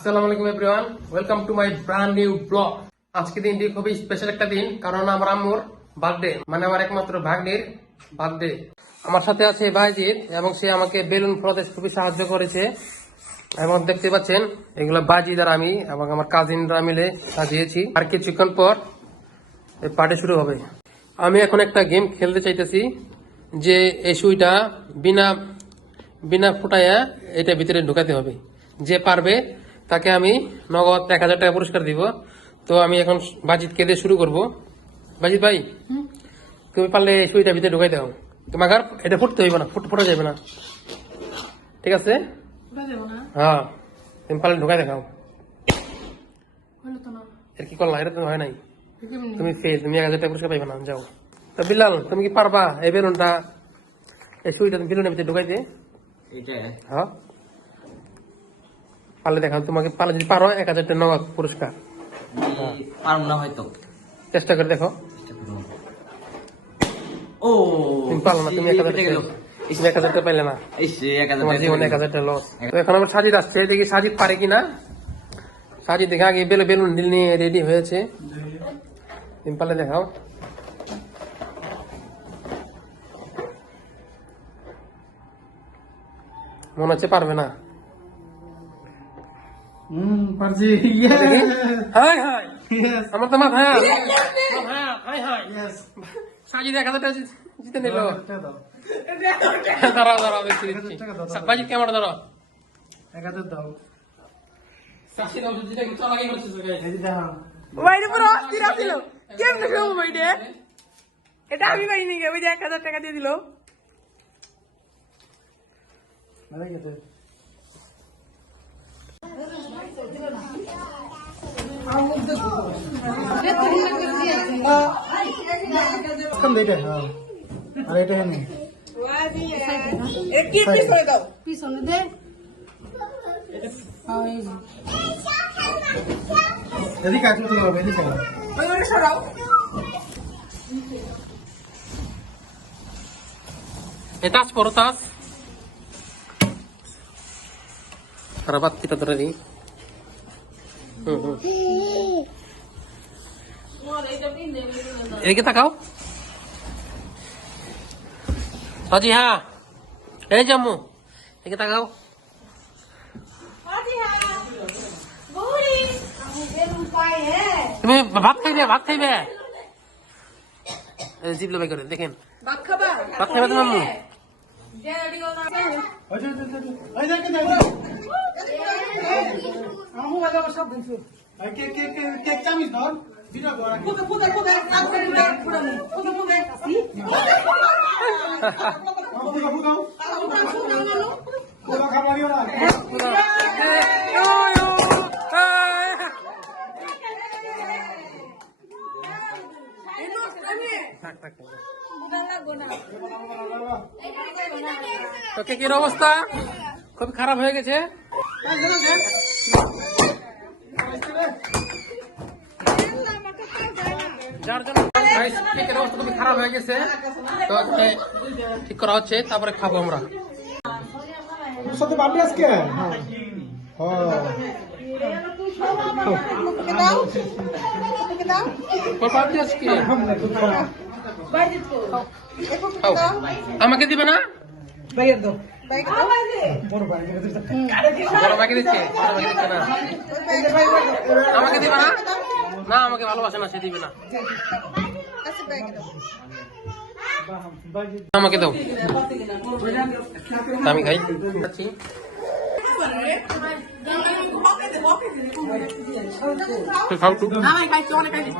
আসসালামু আলাইকুম everyone, welcome to my brand new blog. আজকে দিনটি খুবই স্পেশাল একটা দিন, কারণ আমার আম্মুর বার্থডে, মানে আমার একমাত্র ভাগ্নির বার্থডে। আমার সাথে আছে ভাইজিৎ, এবং সে আমাকে বেলুন ফোড়াতে খুবই সাহায্য করেছে। এবং দেখতে পাচ্ছেন এগুলো বাজিদ আর আমি এবং আমার কাজিনরা মিলে সাজিয়েছি। আর কিছুক্ষণ পর এই পার্টি শুরু হবে। আমি এখন একটা গেম খেলতে চাইতেছি, যে এই সুইটা বিনা বিনা ফুটাইয়া এটা ভিতরে ঢুকাতে হবে। যে পারবে তাকে আমি নগদ 1000 টাকা পুরস্কার দিব। তো আমি এখন বাজিদকে দিয়ে শুরু করব। বাজিদ ভাই, তুমি পারলে সুইটা ভিতরে ঢুকাই দাও। তোমাকে আর এটা ফুটতে হইব না, ফুটা যাবে না, ঠিক আছে? হ্যাঁ, তুমি পারলে ঢুকাই দেখাও। এর কি করলা? এটা তো হয় নাই, তুমি ফেল, তুমি 1000 টাকা পুরস্কার পাইবে না। যাও। তো বিলাল, তুমি কি পারবা এই বেলুনটা, এই সুইটা বেলুনের ভিতরে ঢুকাইতে? হ্যাঁ, পারলে দেখাও। তোমাকে পারলে, যদি পারো 1000 টাকা নগদ পুরস্কার। পারবো না হয়তো, চেষ্টা করে দেখো। ও তুমি পারলো না, তুমি 1000 টাকা পাইলে না, তোমার জীবনে 1000 টাকা লস। তো এখন আমার সাজিদ আসছে, দেখি সাজিদ পারে কিনা। সাজিদ দেখে আগে বেলুন ডিল নিয়ে রেডি হয়েছে। তুমি পারলে দেখাও। মনে হচ্ছে পারবে না। পারছি। হাই হাই, আমার তো মাথা হাই হাই। সাজিদ 1000 টাকা জিতে নিল। দাঁড়াও দাঁড়াও, দেখছি দিচ্ছি। বাজিদ কেমন? দাঁড়াও, 1000 দাও। সাজিদ জিতে কিছু আগে করছিস। এই দেখো, বাইরে পুরো অস্থির ছিল। কেমনে খেলবো বাইরে? এটা আমি পাইনি গে, ওই যে 1000 টাকা দিয়ে দিল। ভালো গেছে। কম দেইতে, হ্যাঁ। আর এটা নেই। এ কি পিস করে দাও। পিছনে দে। এদিকে আসলে তো হবে, এদিকে চলো। ওই ওরে সরাও। এই তাস পড়ো, তাস। আর বাতিটা ধরে দিই। এদিকে তাকাও। সাজি, হ্যাঁ, এই জাম্মু, এদিকে তাকাও। তুমি ভাত খাইবে? ভাত খাইবে? জিপ লবাই করে দেখেন। ভাত খাবা? ভাত খাইবে তুমি আম্মু? ওই দেখে দেখো। আমু বাবা সব দিনছো। এই কে চামিস ধর। দিনা বড়। ফুদে ফুদে ফুদে কাজ করে ফুদানি। ফুদে ফুদে। আমু বাবু দাও। ওরা খাবারিও না। তো কেকের অবস্থা খুব খারাপ হয়ে গেছে। যার জন্য কেকের অবস্থা খুবই খারাপ হয়ে গেছে। তো ঠিক করা হচ্ছে, তারপরে খাবো আমরা। সাথে বাপি আজকে? হ্যাঁ। আমাকে দিবে না? বাইরে দাও। বড় ভাইকে দিচ্ছে, বড় ভাইকে দিচ্ছে না। আমাকে দিবে না? না, আমাকে ভালোবাসে না, সে দিবে না। আমাকে দাও, আমি খাই। খাও তো। আমি খাইছি, অনেক খাইছি।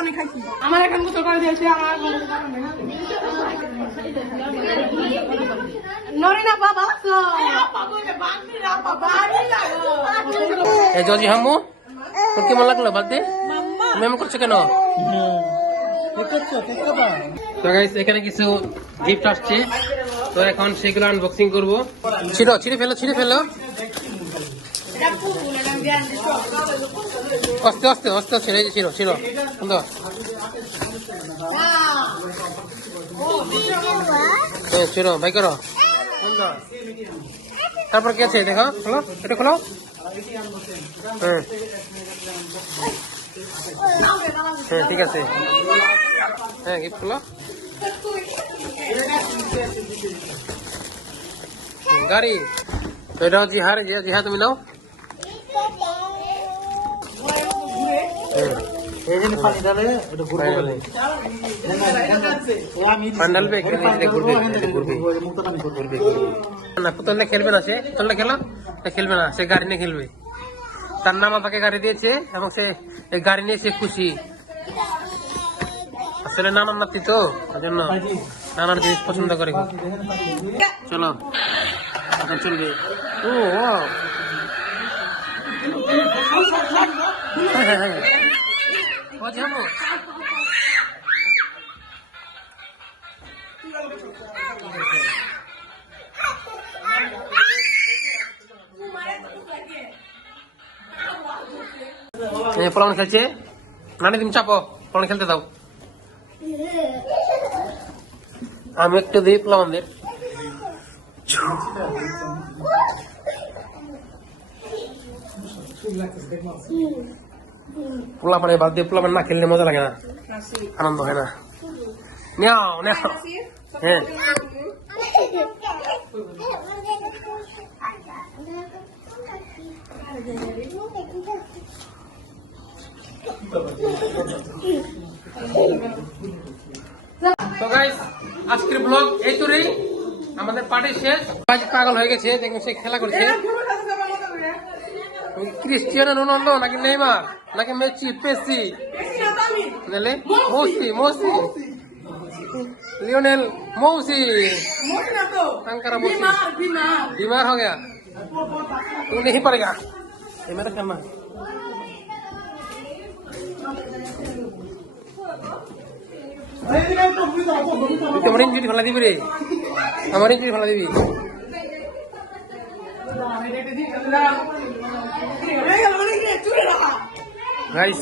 অনেক খাইছি। আমার এখন কত করে দিয়েছে? আমার নরিনা বাবা এই জজি হাম্মু, তোর কেমন লাগলো বার্থডে? মেম করছো কেন? তো গাইস, এখানে কিছু গিফট আসছে, তো এখন সেগুলো আনবক্সিং করবো। ছিঁড়ে ফেলো। আস্তে আস্তে ছিঁড়ে ছিঁড়ো সুন্দর। ছিঁড়ো, বাই করো সুন্দর। তারপর কি আছে দেখো, খোলো, এটা খোলো। হ্যাঁ হ্যাঁ ঠিক আছে। হ্যাঁ গিফট খোলো। গাড়ি তো এটা হচ্ছে জিহা তুমি নাও। এই যে পানি ডালে এটা ঘুরবে Finally. আমি পান্ডাল বে ঘুরবে ঘুরবে মুক্ত পানি করবে না, পুতুলটা খেলবে না, সে পুতুলটা খেলো, সে খেলবে না, সে গাড়ি নিয়ে খেলবে। তার নানা তাকে গাড়ি দিয়েছে এবং সে এই গাড়ি নিয়ে সে খুশি। আসলে নানার নাতি তো, ওই জন্য নানার জিনিস পছন্দ করে খুব। চলো এখন চলবে। ও wow. হ্যাঁ, হ্যাঁ, হ্যাঁ। ও যাবো। পোলাপান খেলছে, নানি তুমি চাপো, পোলাপান খেলতে দাও। আমি একটু দিই পোলাপানদের। পোলাপানের বাদ দিয়ে পোলাপান না খেললে মজা লাগে না, আনন্দ হয় না। নেও নেও। হ্যাঁ তো গাইস আজকের ব্লগ এই তোরই, আমাদের পার্টি শেষ। পাগল হয়ে গেছে, দেখুন সে খেলা করছে। ক্রিস্টিয়ানো রোনাল্ডো নাকি নেইমার নাকি মেসি পেসি নালে মৌসি মৌসি लियोनेल मौसी अंकारा मौसी बीमार हो गया, तू नहीं पड़ेगा, ये मेरा करना। तुम्हारी इंजरी फैला दी रे, हमारी इंजरी फैला दी। गाइस